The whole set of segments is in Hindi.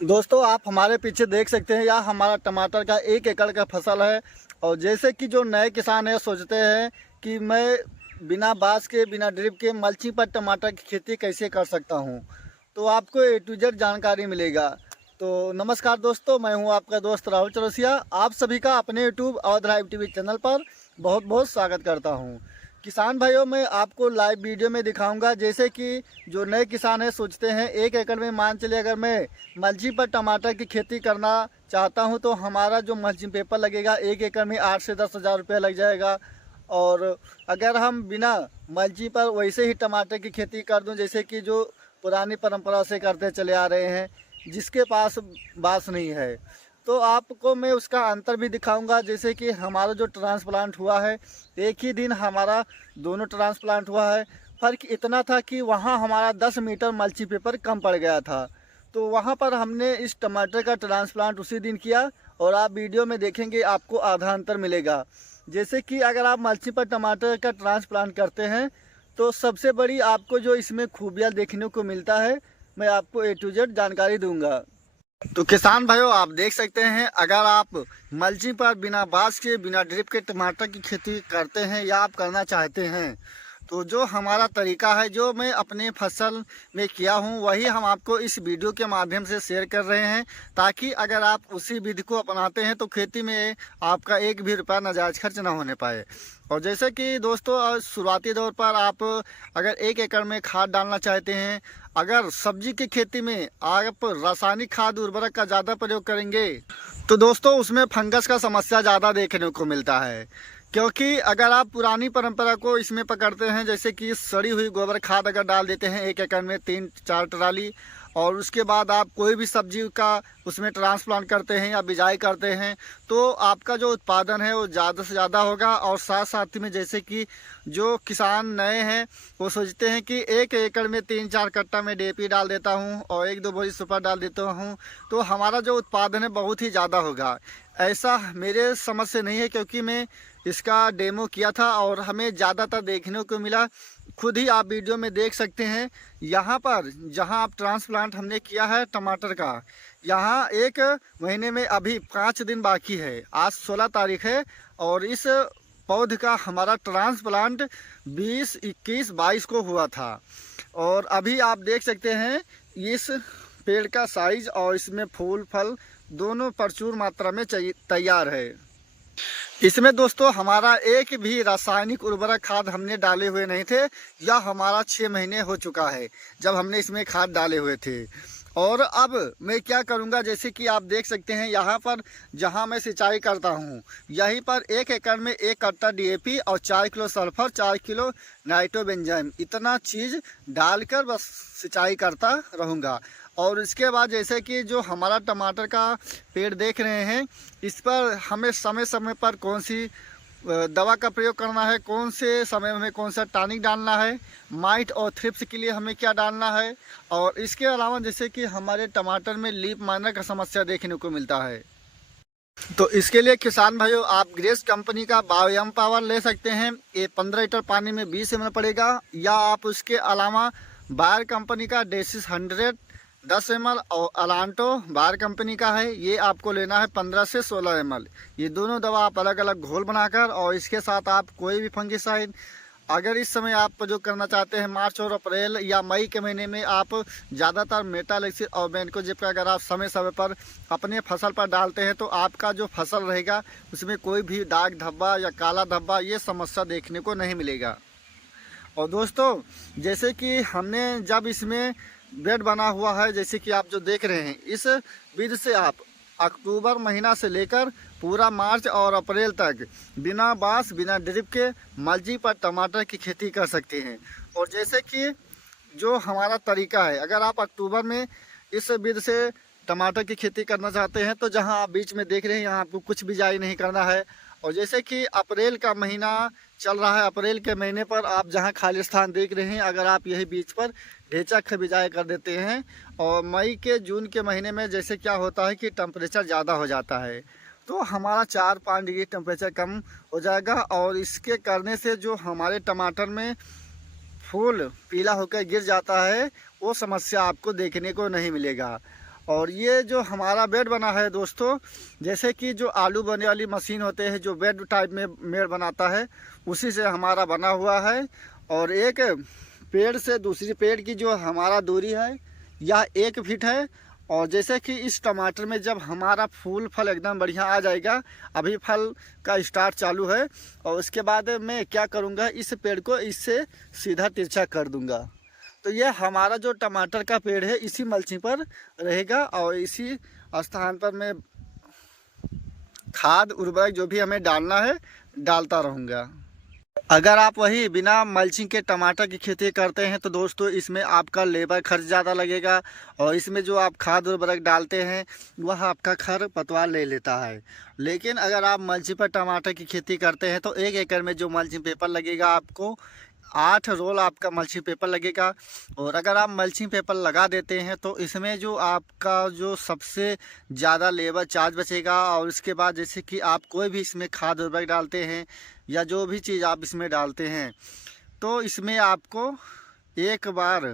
दोस्तों आप हमारे पीछे देख सकते हैं यह हमारा टमाटर का 1 एकड़ का फसल है। और जैसे कि जो नए किसान है सोचते हैं कि मैं बिना बांस के बिना ड्रिप के मल्चिंग पर टमाटर की खेती कैसे कर सकता हूं, तो आपको A to Z जानकारी मिलेगा। तो नमस्कार दोस्तों, मैं हूं आपका दोस्त राहुल चौरसिया। आप सभी का अपने YouTube Awadh live TV channel पर बहुत बहुत स्वागत करता हूं। किसान भाइयों, मैं आपको लाइव वीडियो में दिखाऊंगा जैसे कि जो नए किसान हैं सोचते हैं 1 एकड़ में मान चलिए अगर मैं मल्चिंग पर टमाटर की खेती करना चाहता हूं तो हमारा जो मल्चिंग पेपर लगेगा 1 एकड़ में 8 से 10 हज़ार रुपये लग जाएगा। और अगर हम बिना मल्चिंग पर वैसे ही टमाटर की खेती कर दूं जैसे कि जो पुरानी परंपरा से करते चले आ रहे हैं, जिसके पास बांस नहीं है, तो आपको मैं उसका अंतर भी दिखाऊंगा। जैसे कि हमारा जो ट्रांसप्लांट हुआ है, एक ही दिन हमारा दोनों ट्रांसप्लांट हुआ है। फ़र्क इतना था कि वहाँ हमारा 10 मीटर मल्चिंग पेपर कम पड़ गया था, तो वहाँ पर हमने इस टमाटर का ट्रांसप्लांट उसी दिन किया। और आप वीडियो में देखेंगे आपको आधा अंतर मिलेगा। जैसे कि अगर आप मल्चिंग पर टमाटर का ट्रांसप्लांट करते हैं तो सबसे बड़ी आपको जो इसमें खूबियाँ देखने को मिलता है, मैं आपको A to Z जानकारी दूंगा। तो किसान भाइयों आप देख सकते हैं, अगर आप मल्चिंग पर बिना बांस के बिना ड्रिप के टमाटर की खेती करते हैं या आप करना चाहते हैं, तो जो हमारा तरीका है जो मैं अपने फसल में किया हूं वही हम आपको इस वीडियो के माध्यम से शेयर कर रहे हैं, ताकि अगर आप उसी विधि को अपनाते हैं तो खेती में आपका एक भी रुपया नाजायज खर्च ना होने पाए। और जैसे कि दोस्तों शुरुआती दौर पर आप अगर 1 एकड़ में खाद डालना चाहते हैं, अगर सब्जी की खेती में आप रासायनिक खाद उर्वरक का ज़्यादा प्रयोग करेंगे तो दोस्तों उसमें फंगस का समस्या ज़्यादा देखने को मिलता है। क्योंकि अगर आप पुरानी परंपरा को इसमें पकड़ते हैं, जैसे कि सड़ी हुई गोबर खाद अगर डाल देते हैं 1 एकड़ में 3-4 ट्राली, और उसके बाद आप कोई भी सब्जी का उसमें ट्रांसप्लांट करते हैं या बिजाई करते हैं, तो आपका जो उत्पादन है वो ज़्यादा से ज़्यादा होगा। और साथ साथ में जैसे कि जो किसान नए हैं वो सोचते हैं कि 1 एकड़ में 3-4 कट्टा में DAP डाल देता हूँ और 1-2 बोरी सुपर डाल देता हूँ तो हमारा जो उत्पादन है बहुत ही ज़्यादा होगा। ऐसा मेरे समझ से नहीं है, क्योंकि मैं इसका डेमो किया था और हमें ज़्यादातर देखने को मिला। खुद ही आप वीडियो में देख सकते हैं, यहाँ पर जहाँ आप ट्रांसप्लांट हमने किया है टमाटर का, यहाँ 1 महीने में अभी 5 दिन बाकी है। आज 16 तारीख है और इस पौध का हमारा ट्रांसप्लांट 20, 21, 22 को हुआ था। और अभी आप देख सकते हैं इस पेड़ का साइज और इसमें फूल फल दोनों प्रचुर मात्रा में तैयार है। इसमें दोस्तों हमारा एक भी रासायनिक उर्वरक खाद हमने डाले हुए नहीं थे। यह हमारा 6 महीने हो चुका है जब हमने इसमें खाद डाले हुए थे। और अब मैं क्या करूंगा, जैसे कि आप देख सकते हैं यहाँ पर जहाँ मैं सिंचाई करता हूँ, यहीं पर 1 एकड़ में 1 कट्टा DAP और 4 किलो सल्फर, 4 किलो नाइट्रोबेंजाइम, इतना चीज़ डालकर बस सिंचाई करता रहूँगा। और इसके बाद जैसे कि जो हमारा टमाटर का पेड़ देख रहे हैं, इस पर हमें समय समय पर कौन सी दवा का प्रयोग करना है, कौन से समय में कौन सा टॉनिक डालना है, माइट और थ्रिप्स के लिए हमें क्या डालना है। और इसके अलावा जैसे कि हमारे टमाटर में लीफ माइनर का समस्या देखने को मिलता है, तो इसके लिए किसान भाइयों आप ग्रेस कंपनी का बायोएम पावर ले सकते हैं। ये 15 लीटर पानी में 20 ml पड़ेगा, या आप उसके अलावा बायर कंपनी का डेसिस 100 10 ml और अलांटो बायर कंपनी का है, ये आपको लेना है 15 से 16 ml। ये दोनों दवा आप अलग अलग घोल बनाकर, और इसके साथ आप कोई भी फंगिसाइड अगर इस समय आप प्रयोग करना चाहते हैं, मार्च और अप्रैल या मई के महीने में आप ज़्यादातर मेटालेक्सिस और बेंकोजेब का अगर आप समय समय पर अपने फसल पर डालते हैं तो आपका जो फसल रहेगा उसमें कोई भी दाग धब्बा या काला धब्बा ये समस्या देखने को नहीं मिलेगा। और दोस्तों जैसे कि हमने जब इसमें बेड बना हुआ है, जैसे कि आप जो देख रहे हैं, इस विधि से आप अक्टूबर महीना से लेकर पूरा मार्च और अप्रैल तक बिना बांस बिना ड्रिप के मल्चिंग पर टमाटर की खेती कर सकते हैं। और जैसे कि जो हमारा तरीका है, अगर आप अक्टूबर में इस विधि से टमाटर की खेती करना चाहते हैं तो जहां आप बीच में देख रहे हैं यहाँ आपको कुछ बिजाई नहीं करना है। और जैसे कि अप्रैल का महीना चल रहा है, अप्रैल के महीने पर आप जहां खाली स्थान देख रहे हैं, अगर आप यही बीच पर ढेंचा बिजाई कर देते हैं, और मई के जून के महीने में जैसे क्या होता है कि टेम्परेचर ज़्यादा हो जाता है, तो हमारा 4-5 डिग्री टेम्परेचर कम हो जाएगा। और इसके करने से जो हमारे टमाटर में फूल पीला होकर गिर जाता है वो समस्या आपको देखने को नहीं मिलेगा। और ये जो हमारा बेड बना है दोस्तों, जैसे कि जो आलू बनने वाली मशीन होते हैं जो बेड टाइप में मेड़ बनाता है, उसी से हमारा बना हुआ है। और एक पेड़ से दूसरी पेड़ की जो हमारा दूरी है यह 1 फीट है। और जैसे कि इस टमाटर में जब हमारा फूल फल एकदम बढ़िया आ जाएगा, अभी फल का स्टार्ट चालू है, और उसके बाद मैं क्या करूँगा, इस पेड़ को इससे सीधा तिरछा कर दूँगा। तो ये हमारा जो टमाटर का पेड़ है इसी मल्चिंग पर रहेगा, और इसी स्थान पर मैं खाद उर्वरक जो भी हमें डालना है डालता रहूँगा। अगर आप वही बिना मल्चिंग के टमाटर की खेती करते हैं तो दोस्तों इसमें आपका लेबर खर्च ज़्यादा लगेगा, और इसमें जो आप खाद उर्वरक डालते हैं वह आपका खरपतवार ले लेता है। लेकिन अगर आप मल्चिंग पर टमाटर की खेती करते हैं तो 1 एकड़ में जो मल्चिंग पेपर लगेगा आपको 8 रोल आपका मल्चिंग पेपर लगेगा। और अगर आप मल्चिंग पेपर लगा देते हैं तो इसमें जो आपका जो सबसे ज़्यादा लेबर चार्ज बचेगा। और इसके बाद जैसे कि आप कोई भी इसमें खाद उर्वरक डालते हैं या जो भी चीज़ आप इसमें डालते हैं, तो इसमें आपको एक बार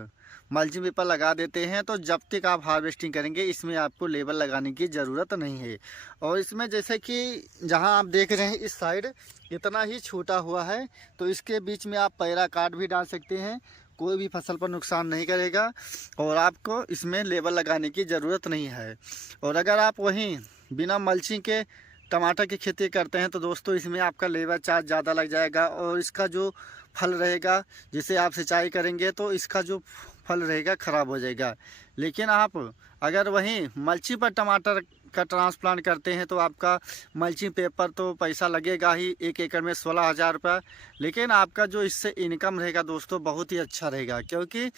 मल्चिंग पेपर लगा देते हैं तो जब तक आप हार्वेस्टिंग करेंगे इसमें आपको लेबर लगाने की ज़रूरत नहीं है। और इसमें जैसे कि जहां आप देख रहे हैं इस साइड इतना ही छूटा हुआ है, तो इसके बीच में आप पैरा काट भी डाल सकते हैं, कोई भी फसल पर नुकसान नहीं करेगा और आपको इसमें लेबर लगाने की ज़रूरत नहीं है। और अगर आप वहीं बिना मल्चिंग के टमाटर की खेती करते हैं तो दोस्तों इसमें आपका लेबर चार्ज ज़्यादा लग जाएगा, और इसका जो फल रहेगा जिसे आप सिंचाई करेंगे तो इसका जो फल रहेगा ख़राब हो जाएगा। लेकिन आप अगर वहीं मल्चिंग पर टमाटर का ट्रांसप्लांट करते हैं तो आपका मल्चिंग पेपर तो पैसा लगेगा ही, 1 एकड़ में 16,000 रुपये। लेकिन आपका जो इससे इनकम रहेगा दोस्तों बहुत ही अच्छा रहेगा, क्योंकि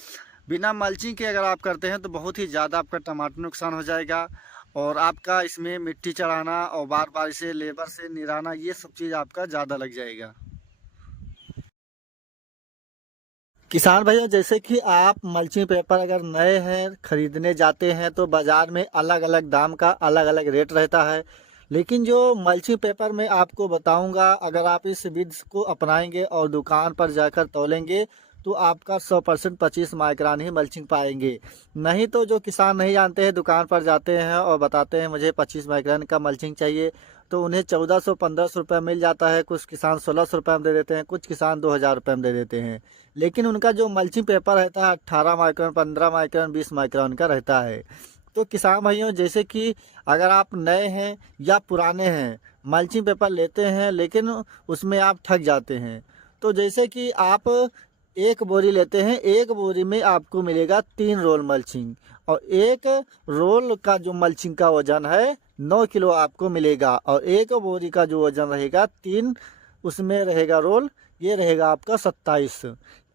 बिना मल्चिंग के अगर आप करते हैं तो बहुत ही ज़्यादा आपका टमाटर नुकसान हो जाएगा, और आपका इसमें मिट्टी चढ़ाना और बार बार इसे लेबर से निराना ये सब चीज़ आपका ज़्यादा लग जाएगा। किसान भाइयों, जैसे कि आप मल्चिंग पेपर अगर नए हैं खरीदने जाते हैं तो बाज़ार में अलग अलग दाम का अलग अलग रेट रहता है। लेकिन जो मल्चिंग पेपर मैं आपको बताऊंगा, अगर आप इस विधि को अपनाएंगे और दुकान पर जाकर तौलेंगे तो आपका 100% 25 माइक्रोन ही मल्चिंग पाएंगे। नहीं तो जो किसान नहीं जानते हैं दुकान पर जाते हैं और बताते हैं मुझे 25 माइक्रोन का मल्चिंग चाहिए, तो उन्हें 1400-1500 रुपये मिल जाता है। कुछ किसान 1600 रुपये में दे देते हैं, कुछ किसान 2000 रुपये में दे देते हैं। लेकिन उनका जो मल्चिंग पेपर रहता है 18 माइक्रोन, 15 माइक्रोन, 20 माइक्रोन का रहता है। तो किसान भाइयों, जैसे कि अगर आप नए हैं या पुराने हैं मल्चिंग पेपर लेते हैं लेकिन उसमें आप ठग जाते हैं, तो जैसे कि आप 1 बोरी लेते हैं, 1 बोरी में आपको मिलेगा 3 रोल मल्चिंग, और 1 रोल का जो मल्चिंग का वजन है 9 किलो आपको मिलेगा, और 1 बोरी का जो वजन रहेगा 3 उसमें रहेगा रोल, ये रहेगा आपका 27।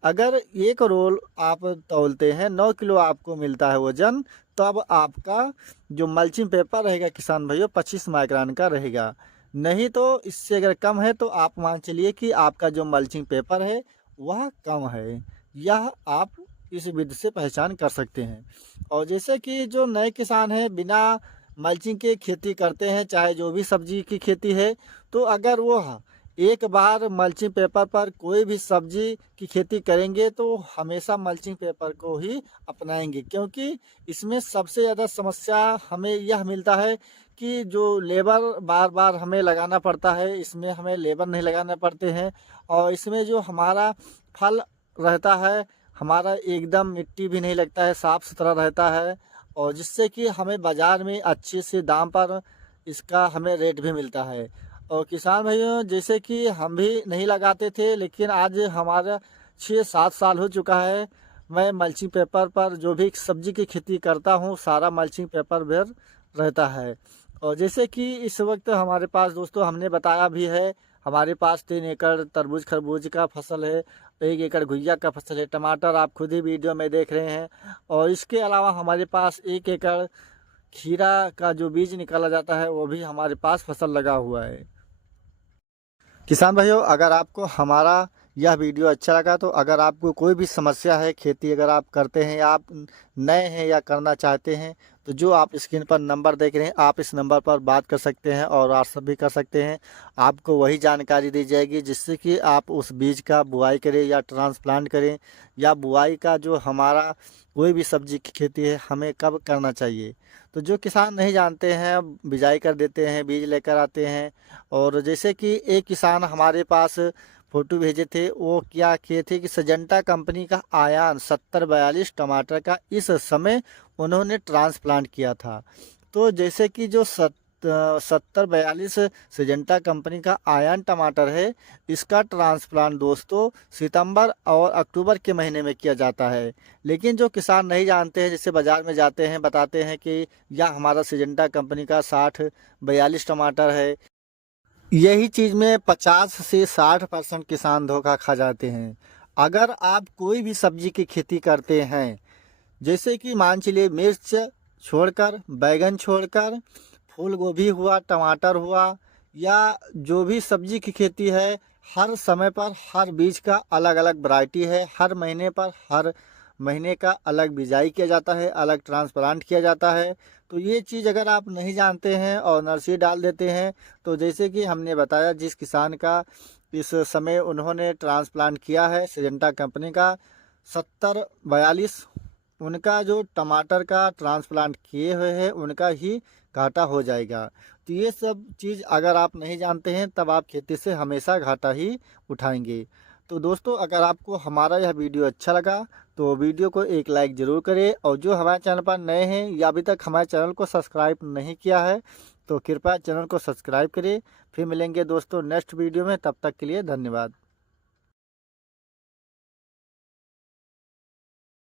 अगर 1 रोल आप तौलते हैं 9 किलो आपको मिलता है वजन, तब आपका जो मल्चिंग पेपर रहेगा किसान भाइयों 25 माइक्रोन का रहेगा। नहीं तो इससे अगर कम है तो आप मान चलिए कि आपका जो मल्चिंग पेपर है वह कम है। यह आप इस विधि से पहचान कर सकते हैं। और जैसे कि जो नए किसान हैं बिना मल्चिंग के खेती करते हैं, चाहे जो भी सब्जी की खेती है, तो अगर वो एक बार मल्चिंग पेपर पर कोई भी सब्जी की खेती करेंगे तो हमेशा मल्चिंग पेपर को ही अपनाएंगे, क्योंकि इसमें सबसे ज़्यादा समस्या हमें यह मिलता है कि जो लेबर बार बार हमें लगाना पड़ता है, इसमें हमें लेबर नहीं लगाने पड़ते हैं। और इसमें जो हमारा फल रहता है हमारा एकदम मिट्टी भी नहीं लगता है, साफ़ सुथरा रहता है, और जिससे कि हमें बाज़ार में अच्छे से दाम पर इसका हमें रेट भी मिलता है। और किसान भाइयों, जैसे कि हम भी नहीं लगाते थे लेकिन आज हमारा 6-7 साल हो चुका है, मैं मल्चिंग पेपर पर जो भी सब्जी की खेती करता हूँ सारा मल्चिंग पेपर पर रहता है। और जैसे कि इस वक्त हमारे पास दोस्तों हमने बताया भी है, हमारे पास 3 एकड़ तरबूज खरबूज का फसल है, 1 एकड़ घुइया का फसल है, टमाटर आप खुद ही वीडियो में देख रहे हैं, और इसके अलावा हमारे पास 1 एकड़ खीरा का जो बीज निकाला जाता है वो भी हमारे पास फसल लगा हुआ है। किसान भाइयों, अगर आपको हमारा यह वीडियो अच्छा लगा तो अगर आपको कोई भी समस्या है, खेती अगर आप करते हैं या आप नए हैं या करना चाहते हैं, तो जो आप स्क्रीन पर नंबर देख रहे हैं, आप इस नंबर पर बात कर सकते हैं और व्हाट्सएप भी कर सकते हैं। आपको वही जानकारी दी जाएगी जिससे कि आप उस बीज का बुआई करें या ट्रांसप्लांट करें, या बुआई का जो हमारा कोई भी सब्जी की खेती है हमें कब करना चाहिए। तो जो किसान नहीं जानते हैं बिजाई कर देते हैं, बीज लेकर आते हैं। और जैसे कि एक किसान हमारे पास फ़ोटो भेजे थे, वो क्या किए थे कि सजेंटा कंपनी का आयान 7042 टमाटर का इस समय उन्होंने ट्रांसप्लांट किया था। तो जैसे कि जो 7042 सिजेंटा कंपनी का आयन टमाटर है, इसका ट्रांसप्लांट दोस्तों सितंबर और अक्टूबर के महीने में किया जाता है। लेकिन जो किसान नहीं जानते हैं, जैसे बाज़ार में जाते हैं बताते हैं कि यह हमारा सिजेंटा कंपनी का 6042 टमाटर है, यही चीज़ में 50 से 60% किसान धोखा खा जाते हैं। अगर आप कोई भी सब्जी की खेती करते हैं, जैसे कि मान चलिए मिर्च छोड़कर, बैगन छोड़कर, फूल गोभी हुआ, टमाटर हुआ, या जो भी सब्जी की खेती है, हर समय पर हर बीज का अलग अलग वैरायटी है। हर महीने पर हर महीने का अलग बिजाई किया जाता है, अलग ट्रांसप्लांट किया जाता है। तो ये चीज़ अगर आप नहीं जानते हैं और नर्सरी डाल देते हैं, तो जैसे कि हमने बताया जिस किसान का इस समय उन्होंने ट्रांसप्लांट किया है सिजेंटा कंपनी का 7042, उनका जो टमाटर का ट्रांसप्लांट किए हुए हैं उनका ही घाटा हो जाएगा। तो ये सब चीज़ अगर आप नहीं जानते हैं तब आप खेती से हमेशा घाटा ही उठाएंगे। तो दोस्तों अगर आपको हमारा यह वीडियो अच्छा लगा तो वीडियो को एक लाइक ज़रूर करें, और जो हमारे चैनल पर नए हैं या अभी तक हमारे चैनल को सब्सक्राइब नहीं किया है तो कृपया चैनल को सब्सक्राइब करें। फिर मिलेंगे दोस्तों नेक्स्ट वीडियो में, तब तक के लिए धन्यवाद।